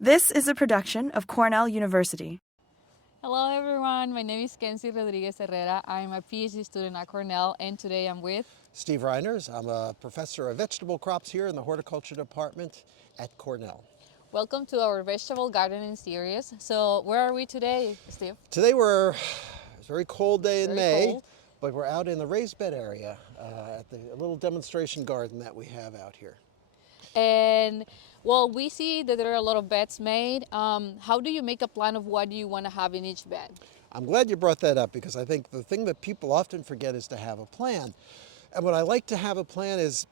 This is a production of Cornell University. Hello everyone, my name is Kensy Rodriguez Herrera. I'm a Ph.D. student at Cornell and today I'm with Steve Reiners. I'm a professor of vegetable crops here in the horticulture department at Cornell. Welcome to our vegetable gardening series. So where are we today, Steve? Today it's a very cold day in Very May, cold. but we're out in the raised bed area at the little demonstration garden that we have out here. And well, we see that there are a lot of beds made. How do you make a plan of what you want to have in each bed? I'm glad you brought that up because I think the thing that people often forget is to have a plan. And what I like to have a plan is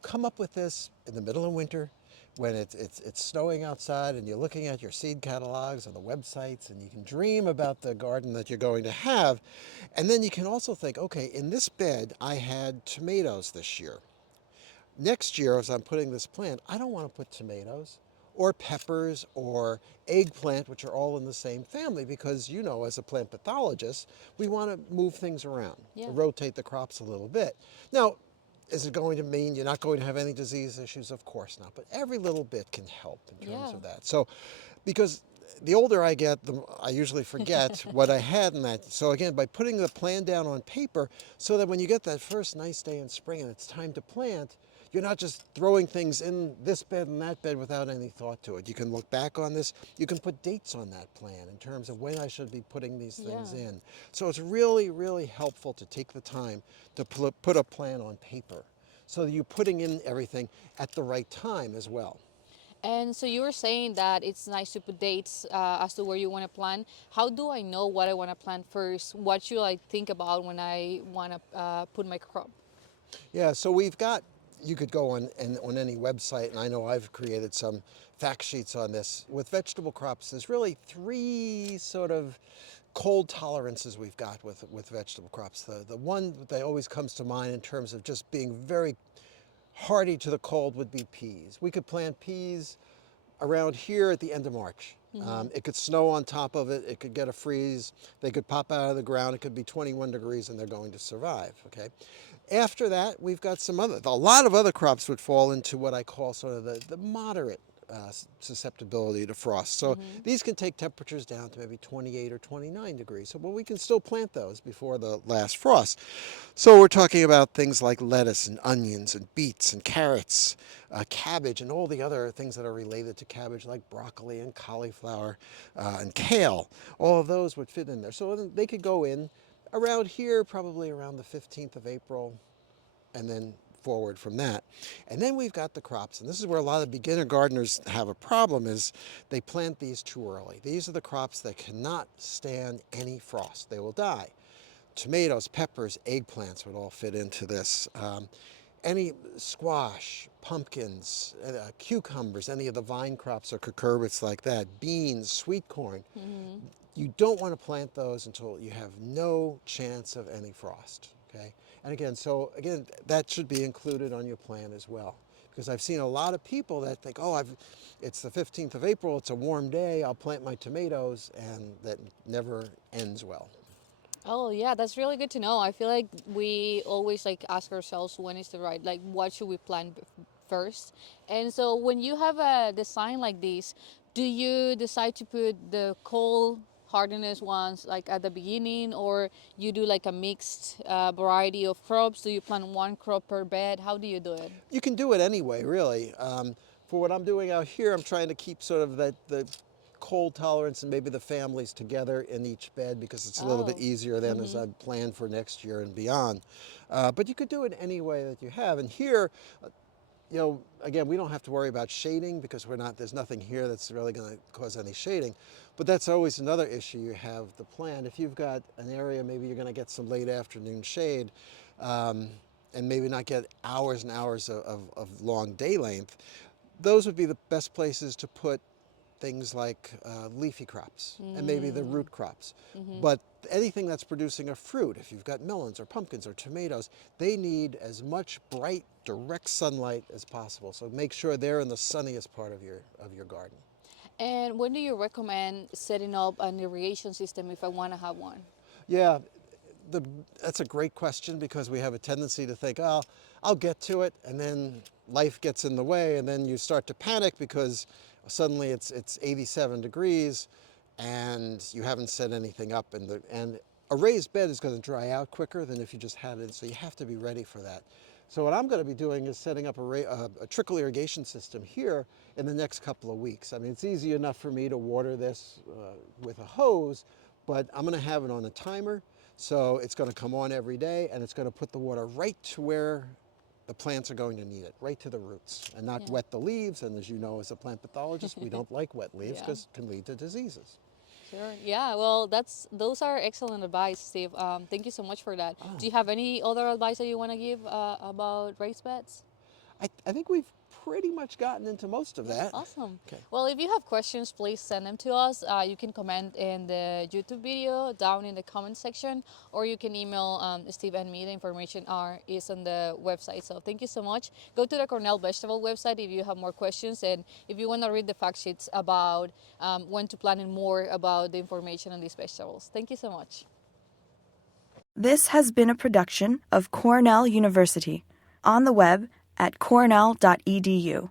come up with this in the middle of winter when it's snowing outside and you're looking at your seed catalogs on the websites and you can dream about the garden that you're going to have. And then you can also think, okay, in this bed I had tomatoes this year. Next year, as I'm putting this plant, I don't want to put tomatoes or peppers or eggplant, which are all in the same family, because as a plant pathologist, we want to move things around, Yeah. to rotate the crops a little bit. Now, is it going to mean you're not going to have any disease issues? Of course not, but every little bit can help in terms of that. So, because the older I get, I usually forget what I had in that. So again, by putting the plan down on paper, so that when you get that first nice day in spring and it's time to plant, you're not just throwing things in this bed and that bed without any thought to it. You can look back on this. You can put dates on that plan in terms of when I should be putting these things in. So it's really, really helpful to take the time to put a plan on paper so that you're putting in everything at the right time as well. And so you were saying that it's nice to put dates as to where you want to plant. How do I know what I want to plant first? What should I think about when I want to put my crop? Yeah, so you could go on any website, and I know I've created some fact sheets on this. With vegetable crops, there's really three sort of cold tolerances we've got with vegetable crops. The one that always comes to mind in terms of just being very hardy to the cold would be peas. We could plant peas around here at the end of March. It could snow on top of it, it could get a freeze, they could pop out of the ground, it could be 21 degrees and they're going to survive, okay? After that, we've got a lot of other crops would fall into what I call sort of the moderate susceptibility to frost. So these can take temperatures down to maybe 28 or 29 degrees. So, we can still plant those before the last frost. So we're talking about things like lettuce and onions and beets and carrots, cabbage and all the other things that are related to cabbage like broccoli and cauliflower and kale. All of those would fit in there. So they could go in around here, probably around the 15th of April, and then forward from that. And then we've got the crops, and this is where a lot of beginner gardeners have a problem, is they plant these too early. These are the crops that cannot stand any frost. They will die. Tomatoes, peppers, eggplants would all fit into this. Any squash, pumpkins, cucumbers, any of the vine crops or cucurbits like that, beans, sweet corn. You don't want to plant those until you have no chance of any frost, okay? And again, that should be included on your plan as well. Because I've seen a lot of people that think, it's the 15th of April, it's a warm day, I'll plant my tomatoes, and that never ends well. Oh yeah, that's really good to know. I feel like we always ask ourselves when is the right, what should we plant first? And so when you have a design like this, do you decide to put the cold hardiness ones at the beginning, or you do a mixed variety of crops? Do you plant one crop per bed? How do you do it? You can do it anyway, really. For what I'm doing out here, I'm trying to keep sort of the cold tolerance and maybe the families together in each bed because it's a little bit easier than as I plan for next year and beyond. But you could do it any way that you have. And here, again, we don't have to worry about shading because there's nothing here that's really going to cause any shading. But that's always another issue you have the plant. If you've got an area, maybe you're going to get some late afternoon shade and maybe not get hours and hours of long day length, those would be the best places to put things like leafy crops and maybe the root crops. But anything that's producing a fruit, if you've got melons or pumpkins or tomatoes, they need as much bright, direct sunlight as possible. So make sure they're in the sunniest part of your garden. And when do you recommend setting up an irrigation system if I want to have one? Yeah, that's a great question because we have a tendency to think, I'll get to it, and then life gets in the way, and then you start to panic because suddenly it's 87 degrees and you haven't set anything up, and a raised bed is going to dry out quicker than if you just had it, so you have to be ready for that. So what I'm going to be doing is setting up a trickle irrigation system here in the next couple of weeks. I mean, it's easy enough for me to water this with a hose, but I'm going to have it on a timer, so it's going to come on every day, and it's going to put the water right to where the plants are going to need it, right to the roots, and not wet the leaves. And as you know, as a plant pathologist, we don't like wet leaves Yeah. because it can lead to diseases. Sure. Yeah. Well, those are excellent advice, Steve. Thank you so much for that. Do you have any other advice that you want to give about raised beds? I think we've pretty much gotten into most of that. Awesome. Okay. Well, if you have questions, please send them to us. You can comment in the YouTube video down in the comment section, or you can email Steve and me. The information is on the website. So thank you so much. Go to the Cornell Vegetable website if you have more questions, and if you want to read the fact sheets about when to plant and more about the information on these vegetables. Thank you so much. This has been a production of Cornell University, on the web at cornell.edu.